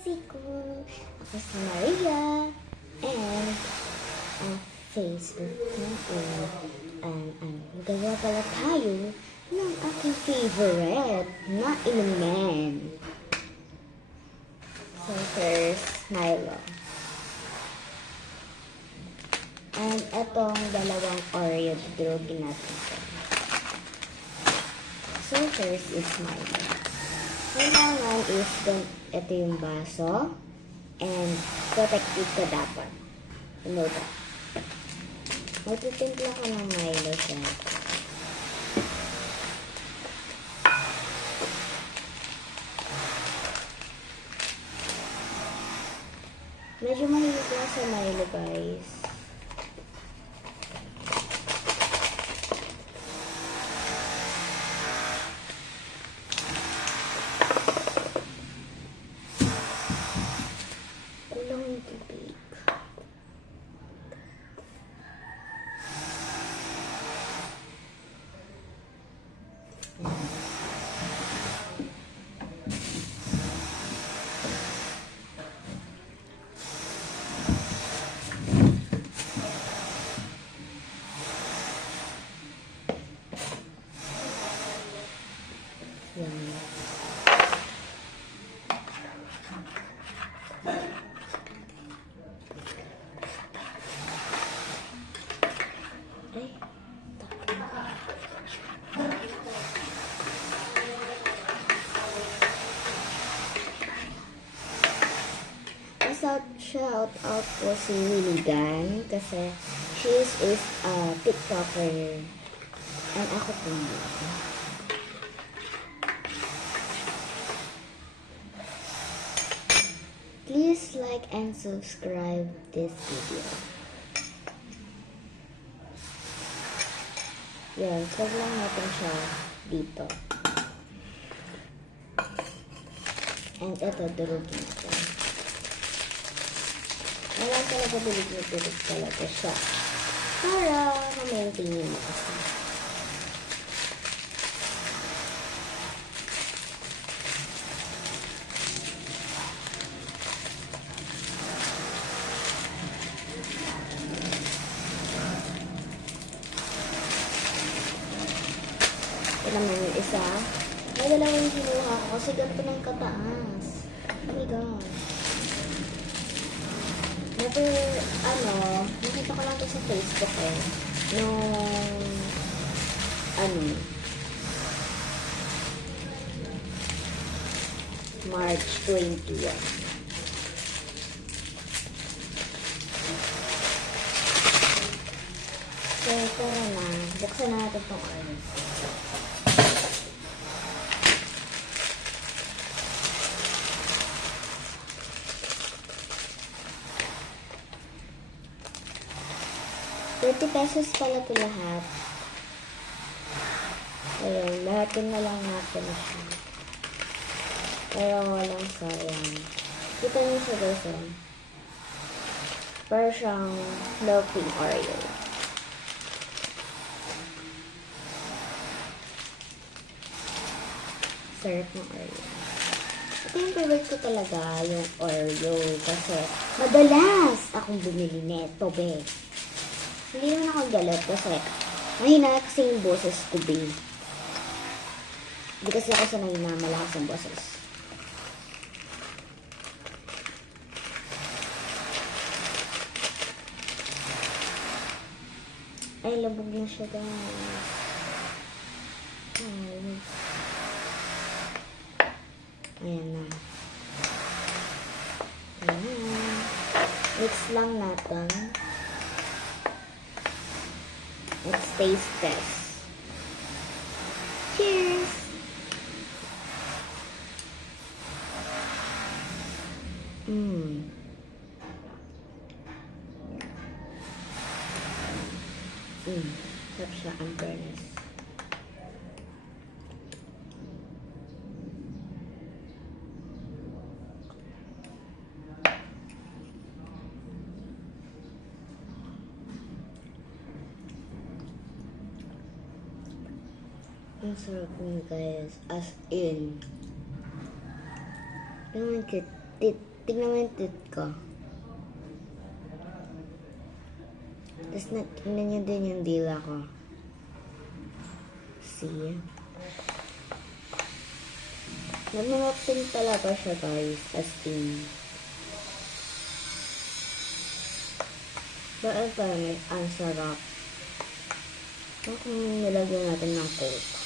Mexico. Ako si Maria. And, Facebook natin. Magawa pala tayo ng aking favorite na inumin. So, first, Milo. And, etong dalawang Oreo, dudurugin natin ito. So, first is Milo. Kailangan is, ito yung baso. And, protected ka dapat. You know that. Magtitimpla ka ng Milo siya. Medyo mahilig lang sa Milo, guys. Kulang yung tubig. Yan. Shout out po si Willigan kasi she is a TikToker and ako po yun. Please like and subscribe this video. Yan, tag lang natin siya dito. And ito, durugin natin. Wala talaga dulig talaga siya. Para ma-maintain mo kasi. Ito naman yung isa. May dalawang kinuha ko kasi ganito ng kataas. Oh my gosh. Never, nakita ko lang ito sa Facebook March 21. So, tara na. Buksan na natin itong orange. ₱30 pala ito lahat. Ayun, lahatin na lang natin siya. Pero walang sayang. Kita niyo siya guys. Para siyang milking Oreo. Sarap ng Oreo. Ito yung favorite ko talaga, yung Oreo. Kasi madalas akong bumili neto, be. Hindi naman ako galit kasi mahina kasi yung boses ko, be. Hindi kasi ako sanay na malakas ang boses. Ay, labog na siya, guys. Ayan na. Ayan. Mix lang natin. Let's taste test. Cheers! Sarap siya ang fairness. Ang sarap niya, guys. As in. Don't like it. Tignan mo yung teeth ko. Tapos tignan nyo din yung dila ko. See? Nagmamapin talaga siya, guys. As in. Bakit parang ang sarap? Bakit nilagyan natin ng coke?